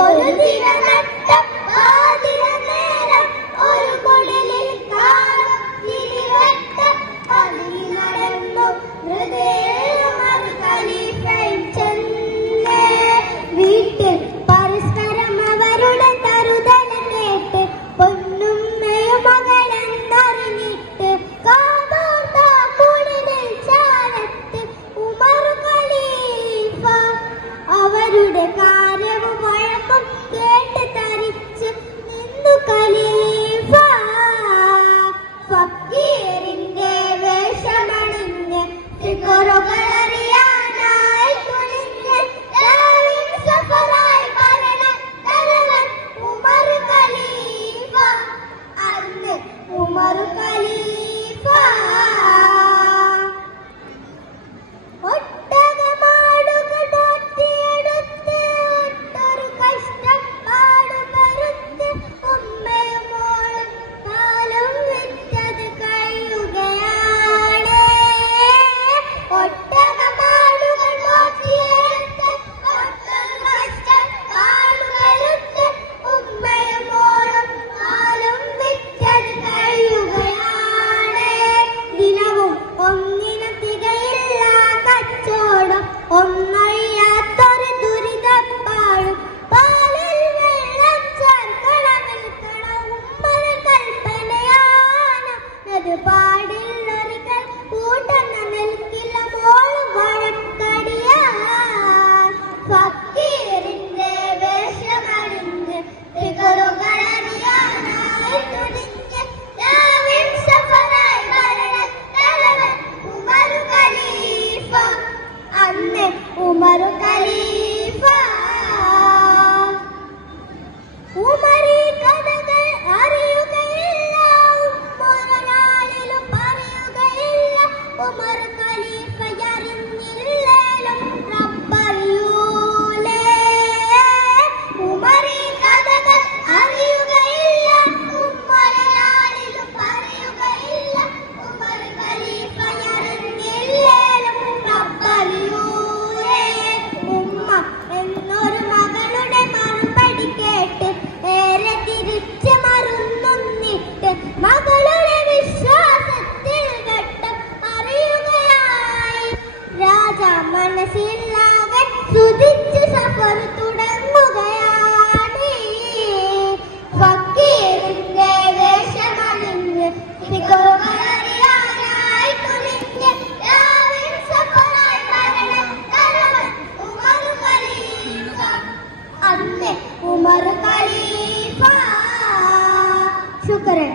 ഒരു ദിനം Marupali. Umar Khalifa. മനസ്സിലാകൻ സ്തുതിച്ചു സഫർ തുടങ്ങുകയാണ്. ഫക്കീറിന്റെ വേഷമണിഞ്ഞ് അന്ന് ഉമർ ഖലീഫ. ശുക്രൻ